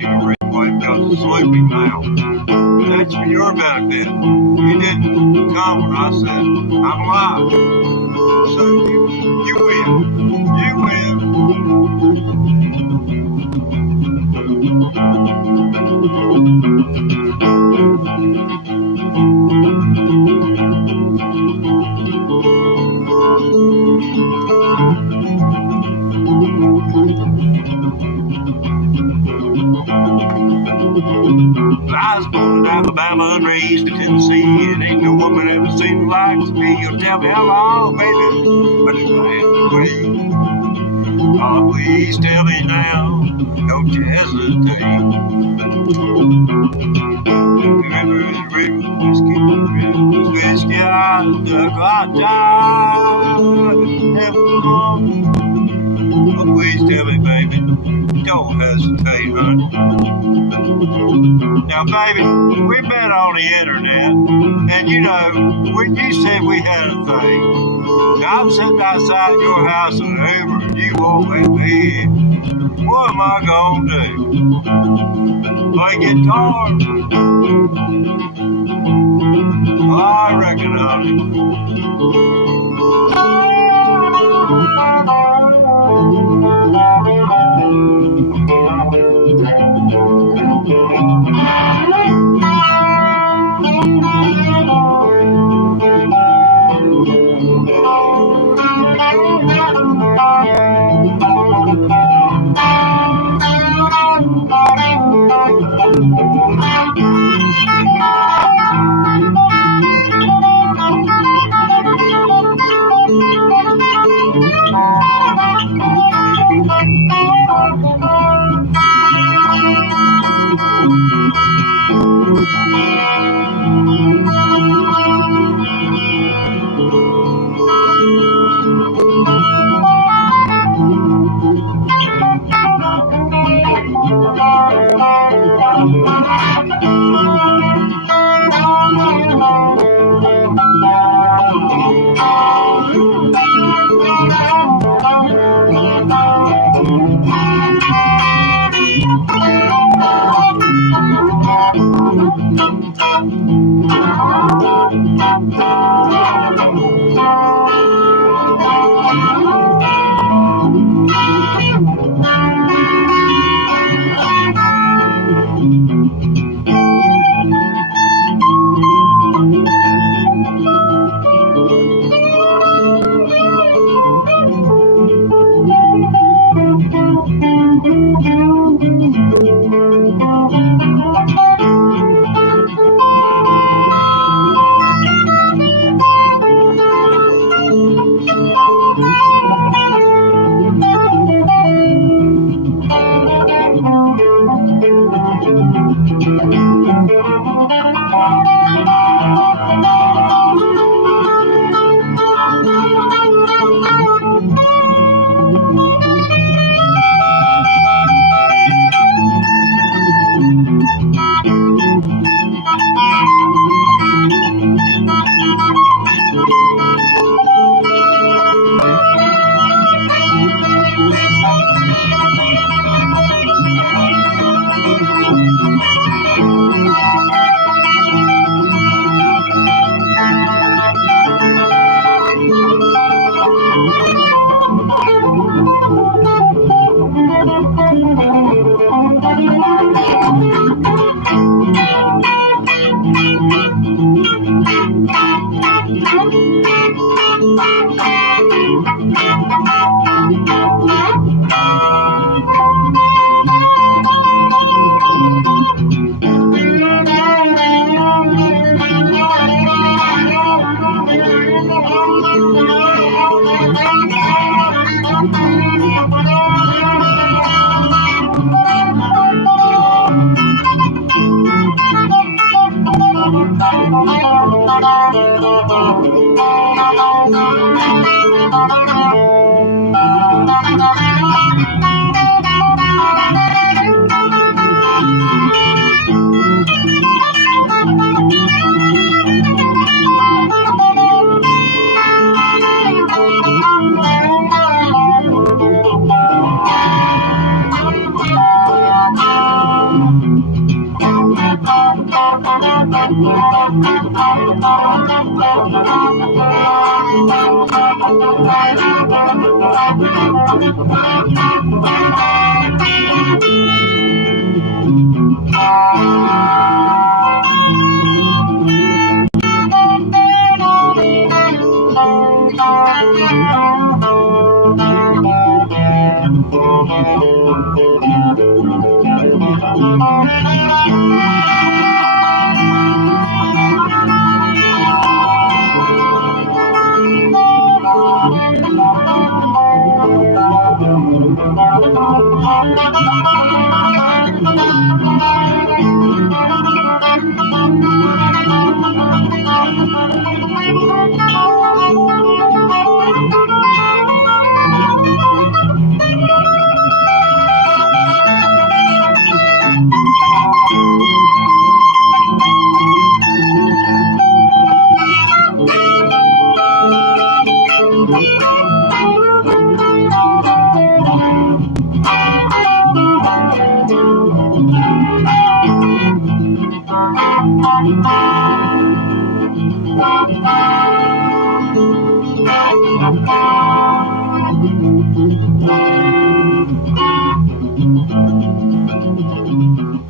you red white because it's sleeping now. That's for your benefit. You didn't come when I said I'm live. So you win. You I was born in Alabama and raised in Tennessee, and ain't no woman ever seen the likes of me. You'll tell me how long, baby, but if I had to wait. Oh, please tell me now, don't you hesitate. Remember the red whiskey, I stuck hot died. Oh, please tell me, baby, don't hesitate, honey. Now, baby, we met on the internet, and you know, when you said we had a thing, now I'm sitting outside your house in an Uber, and you won't let me in. What am I gonna do? Play guitar? Well, I reckon, honey.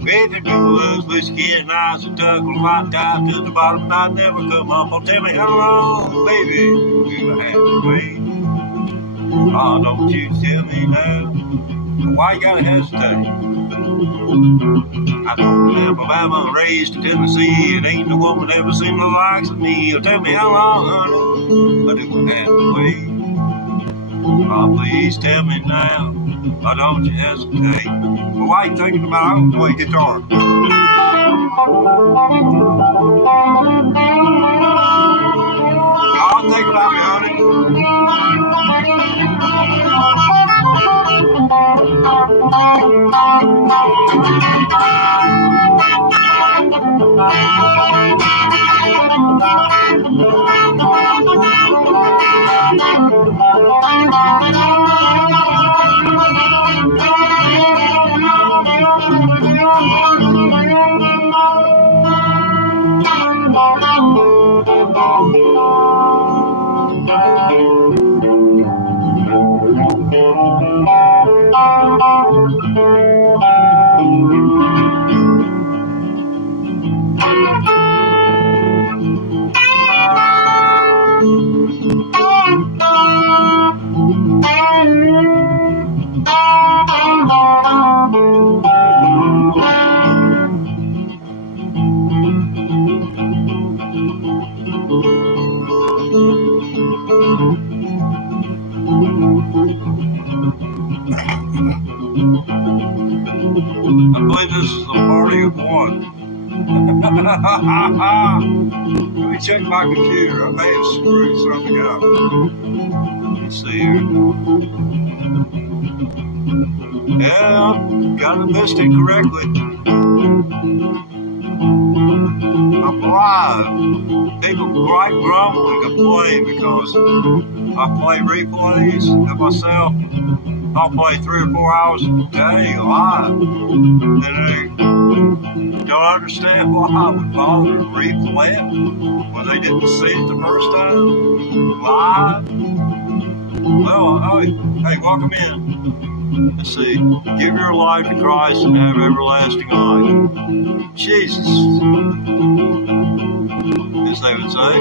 Baby blues, whiskey and ice and tuck my dive to the bottom. I never come up. Oh, tell me how long, baby, you have to wait. Oh, don't you tell me now. Why you gotta hesitate? I'm from Alabama, raised in Tennessee, and ain't no woman ever seen the likes of me. Oh, tell me how long, honey, I do have to wait. Oh, please tell me now. Why don't you hesitate? Well, why are you thinking about I don't play guitar? I'll think about me, honey. I believe this is the party of one. Let me check my computer. I may have screwed something up. Let's see here. Yeah, got it listed correctly. I'm live. People quite grumble and complain because I play replays of myself. I'll play 3 or 4 hours a day live. And they don't understand why I would bother to replay it when they didn't see it the first time live. Well, hey, welcome in. Let's see. Give your life to Christ and have everlasting life. Jesus, as they would say.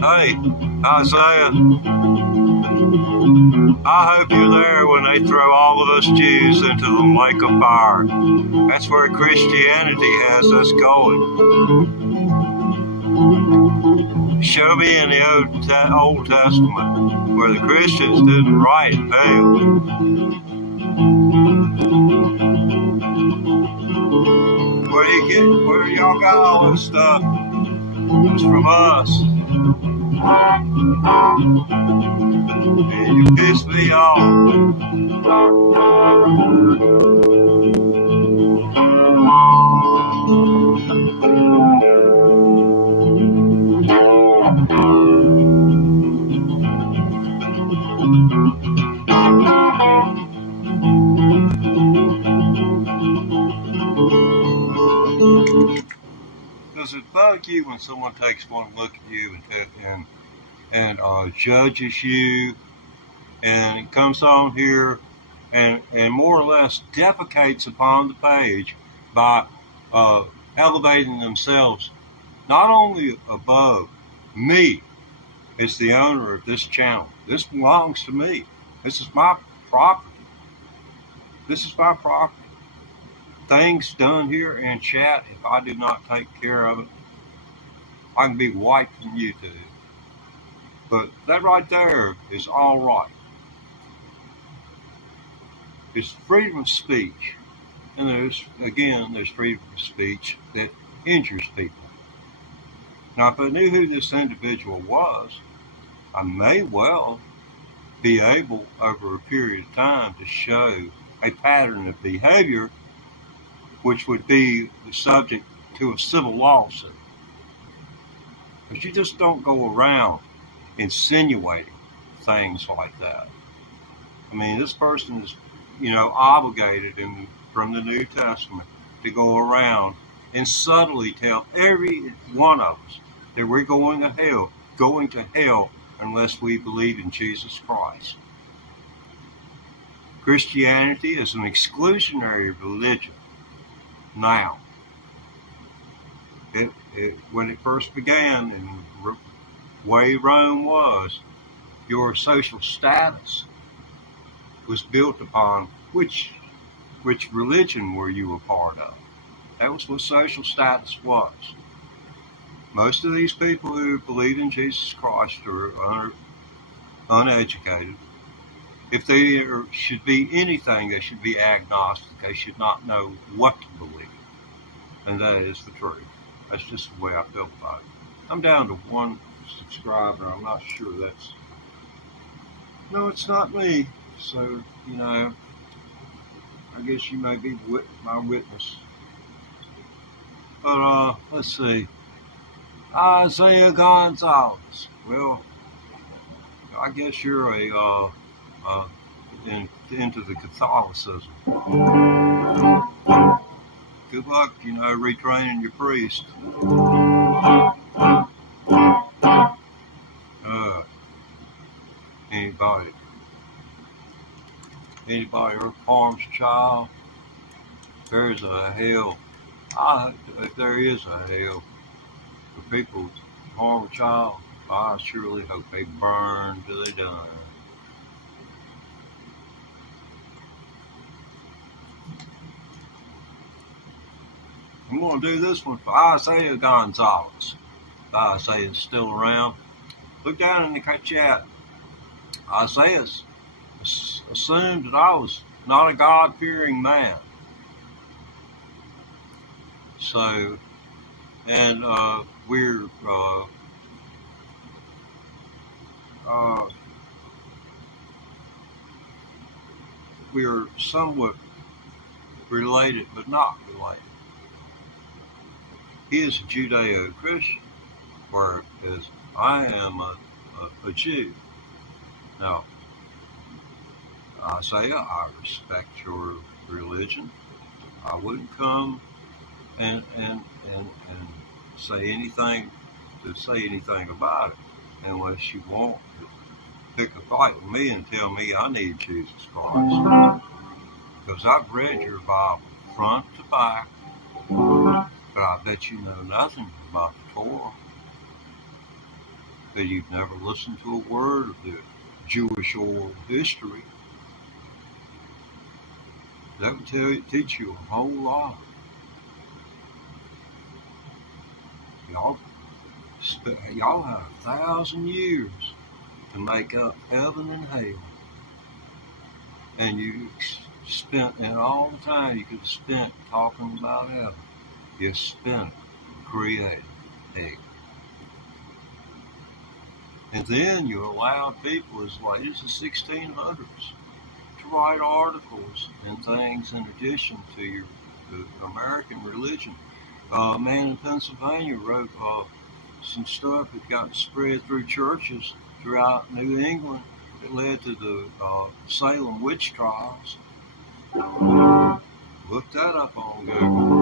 Hey, Isaiah, I hope you're there when they throw all of us Jews into the lake of fire. That's where Christianity has us going. Show me in the Old Testament where the Christians didn't write hell. Where y'all got all this stuff? It's from us. And you piss me off. bug you when someone takes one look at you and judges you and comes on here and more or less defecates upon the page by elevating themselves not only above me as the owner of this channel. This belongs to me. This is my property. This is my property. Things done here in chat, if I do not take care of it, I can be wiped from YouTube. But that right there is all right. It's freedom of speech. And there's freedom of speech that injures people. Now, if I knew who this individual was, I may well be able, over a period of time, to show a pattern of behavior which would be the subject to a civil lawsuit. But you just don't go around insinuating things like that. I mean, this person is, obligated from the New Testament to go around and subtly tell every one of us that we're going to hell unless we believe in Jesus Christ. Christianity is an exclusionary religion now. When it first began, and the way Rome was, your social status was built upon which religion were you a part of. That was what social status was. Most of these people who believe in Jesus Christ are uneducated. If they should be anything, they should be agnostic. They should not know what to believe. And that is the truth. That's just the way I feel about it. I'm down to 1 subscriber. I'm not sure that's... No, it's not me. So, I guess you may be my witness. But, let's see. Isaiah Gonzalez. Well, I guess you're into the Catholicism. Good luck, retraining your priest. Anybody who harms a child, there's a hell. If there is a hell for people who harm a child, I surely hope they burn till they die. I'm going to do this one for Isaiah Gonzalez. Isaiah's still around. Look down in the chat. Isaiah assumed that I was not a God-fearing man. So, and we're somewhat related, but not related. He is a Judeo-Christian, whereas I am a Jew. Now, Isaiah, I respect your religion. I wouldn't come and say anything about it unless you want to pick a fight with me and tell me I need Jesus Christ. Because I've read your Bible front to back, but I bet you know nothing about the Torah. That you've never listened to a word of the Jewish oral history. That would teach you a whole lot. Y'all have 1,000 years to make up heaven and hell. And you spent, and all the time you could have spent talking about heaven, you spent creating hell. And then you allowed people as late as the 1600s to write articles and things in addition to the American religion. A man in Pennsylvania wrote some stuff that got spread through churches throughout New England that led to the Salem witch trials. Look that up on Google.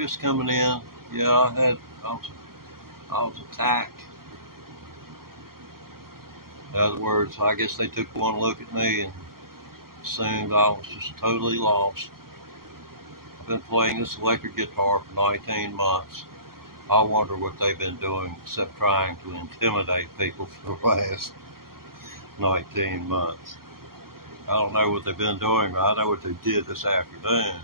just coming in. Yeah, I was attacked. In other words, I guess they took one look at me and assumed I was just totally lost. I've been playing this electric guitar for 19 months. I wonder what they've been doing except trying to intimidate people for the last 19 months. I don't know what they've been doing, but I know what they did this afternoon.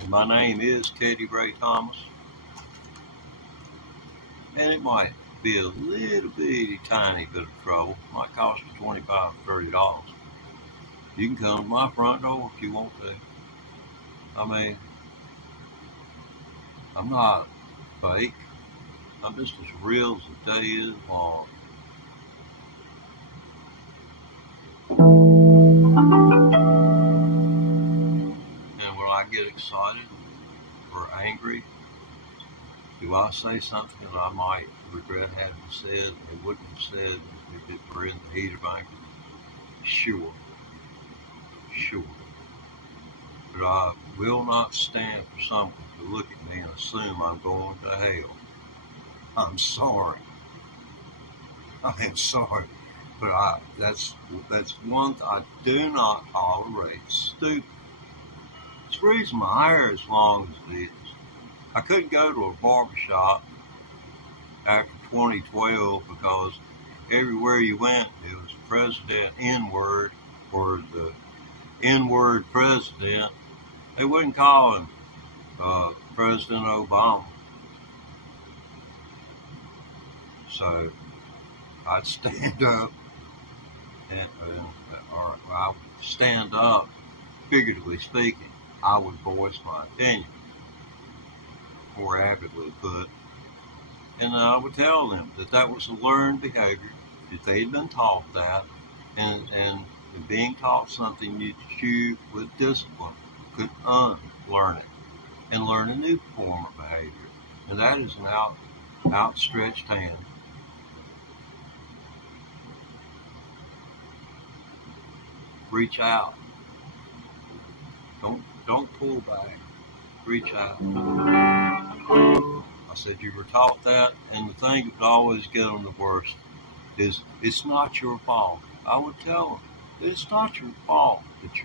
And my name is Teddy Ray Thomas. And it might be a little bitty tiny bit of trouble. It might cost you $25 to $30. You can come to my front door if you want to. I mean, I'm not fake. I'm just as real as the day is long. And when I get excited or angry, do I say something that I might regret having said or wouldn't have said if it were in the heat of anger? Sure. But I will not stand for someone to look at me and assume I'm going to hell. I'm sorry. I am sorry. But that's one thing I do not tolerate. Stupid. It's the reason my hair is as long as it is. I couldn't go to a barbershop after 2012 because everywhere you went, it was President N-word or the N-word president. They wouldn't call him President Obama. So I'd stand up or I would stand up, figuratively speaking. I would voice my opinion, more accurately put, and I would tell them that that was a learned behavior, that they'd been taught that, and being taught something you with discipline could unlearn it and learn a new form of behavior, and that is an outstretched hand. Reach out. Don't pull back. Reach out. I said you were taught that, and the thing that would always get on the worst is it's not your fault. I would tell them it's not your fault that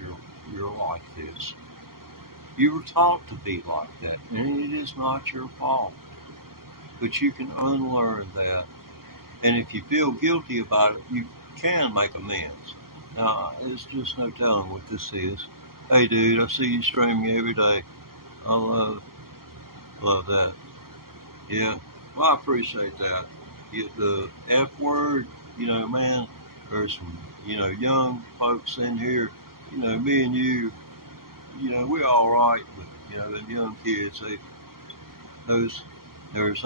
you're like this. You were taught to be like that, and it is not your fault. But you can unlearn that, and if you feel guilty about it, you can make amends. Now, there's just no telling what this is. Hey, dude, I see you streaming every day. I love that. Yeah, well, I appreciate that. The F word, man, there's some, young folks in here, me and you, we're all right, but, the young kids, there's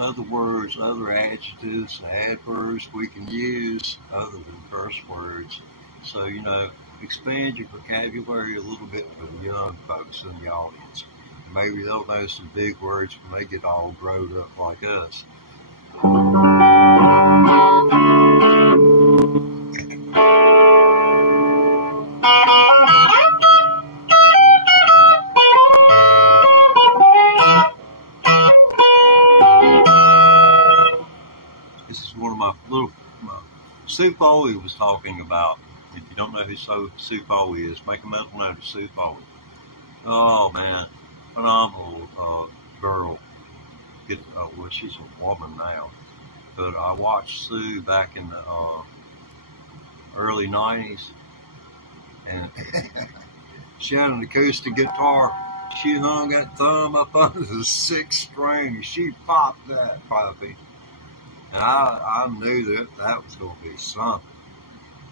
other words, other adjectives, adverbs we can use other than curse words. So, expand your vocabulary a little bit for the young folks in the audience. Maybe they'll know some big words when they get all grown up like us. This is one of my Sue Foley was talking about. If you don't know who Sue Foley is, make a mental note of Sue Foley. Oh man, phenomenal girl. Well, she's a woman now, but I watched Sue back in the early '90s, and she had an acoustic guitar. She hung that thumb up under the 6th string. She popped that puppy, and I knew that was going to be something.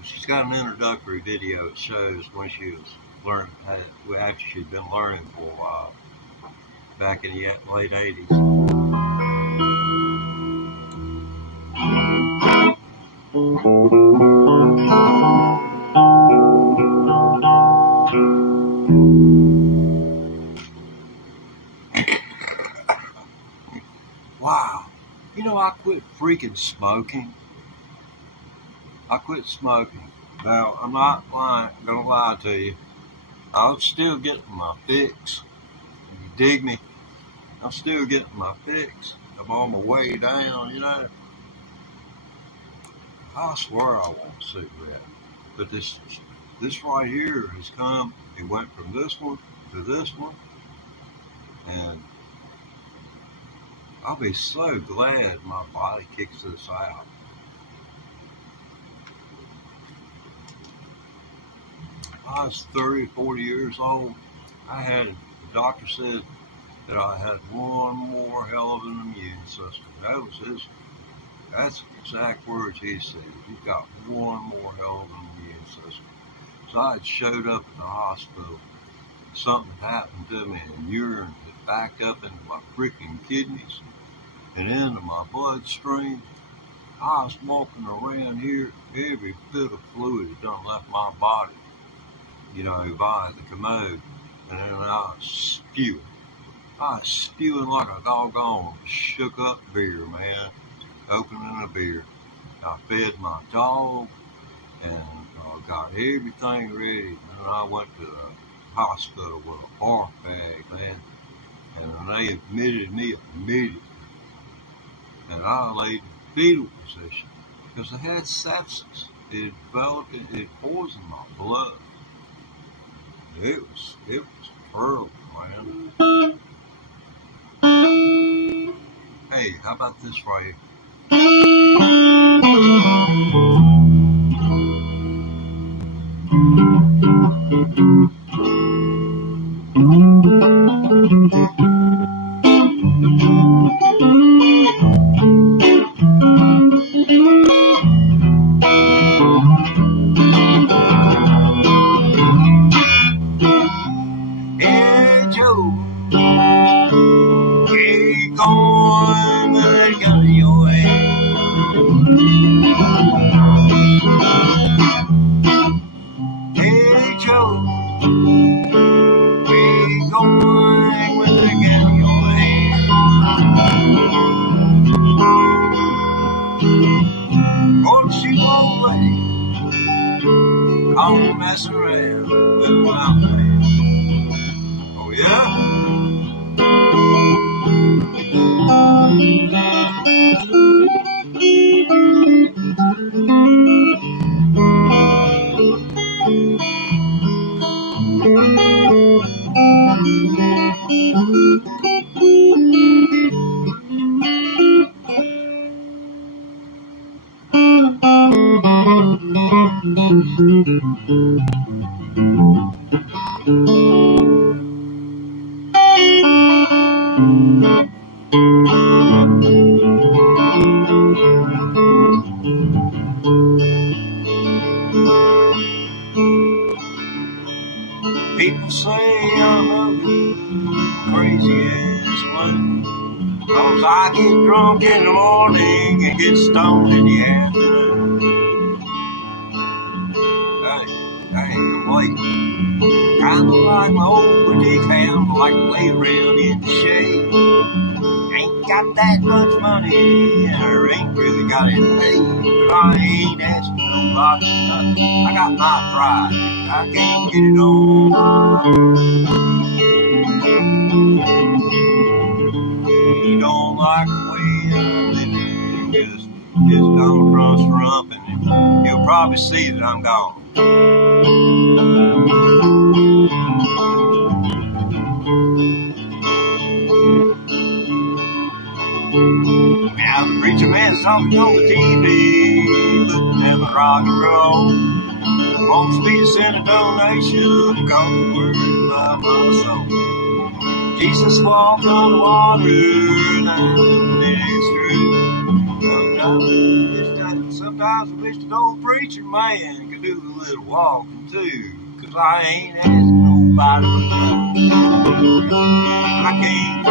She's got an introductory video. It shows when she was learning, after she'd been learning for a while, back in the late 80s. Wow. I quit freaking smoking. I quit smoking. Now, I'm not gonna lie to you. I'm still getting my fix. You dig me? I'm still getting my fix. I'm on my way down, you know. I swear I want a cigarette. But this right here has come. It went from this one to this one. And I'll be so glad my body kicks this out. I was 30, 40 years old. The doctor said that I had one more hell of an immune system. That's the exact words he said. You've got one more hell of an immune system. So I had showed up at the hospital. Something happened to me, and urine had backed up into my freaking kidneys and into my bloodstream. I was walking around here, every bit of fluid had done left my body, by the commode, and then I was spewing. I was spewing like a doggone shook up beer, man. Opening a beer. I fed my dog and got everything ready. And I went to the hospital with a barf bag, man. And they admitted me immediately. And I laid in fetal position because I had sepsis. It poisoned my blood. It was terrible, man. Hey, how about this right here? Hey Joe, keep going with that gun in your hand. Hey Joe, keep going with that gun in your hand. Gonna shoot one way, don't mess around with my man. Oh yeah? People say I'm a crazy ass one, 'cause I get drunk in the morning and get stoned in the afternoon. Hey, I'm late. Kinda like my old dick ham, like to lay around in the shade. Ain't got that much money, or ain't really got anything, but I ain't asking nobody nothing. I got my pride, I can't get it on. You don't like the way I'm living, just don't trust Rump, and you'll probably see that I'm gone. Now the preacher man's talking on the TV, looking at my rock and roll. Wants me to send a donation, cause the word of my soul. Jesus walked on the water, and I know that it's true. Sometimes I wish the old preacher man could do a little walking too, 'cause I ain't asking nobody for nothing. I can't.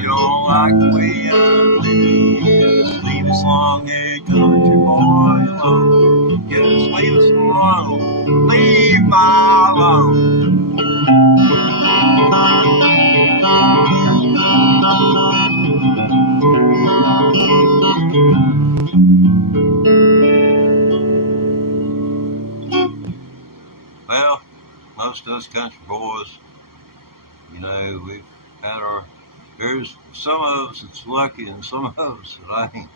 You don't like the way I'm living, just leave this long-haired country boy alone. Just leave us alone, leave my alone. us country boys, you know, we've had our, there's some of us that's lucky and some of us that ain't.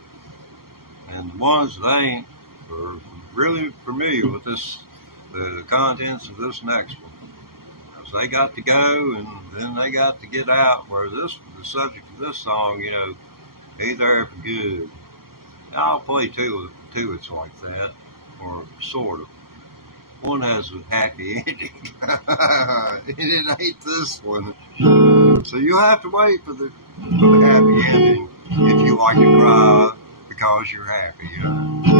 And the ones that ain't are really familiar with this, the contents of this next one. Because they got to go and then they got to get out, where this, the subject of this song, you know, Hey There for Good. I'll play two it's like that, or sort of. One has a happy ending, and it ain't this one. So you have to wait for the happy ending if you like to cry because you're happy, you know.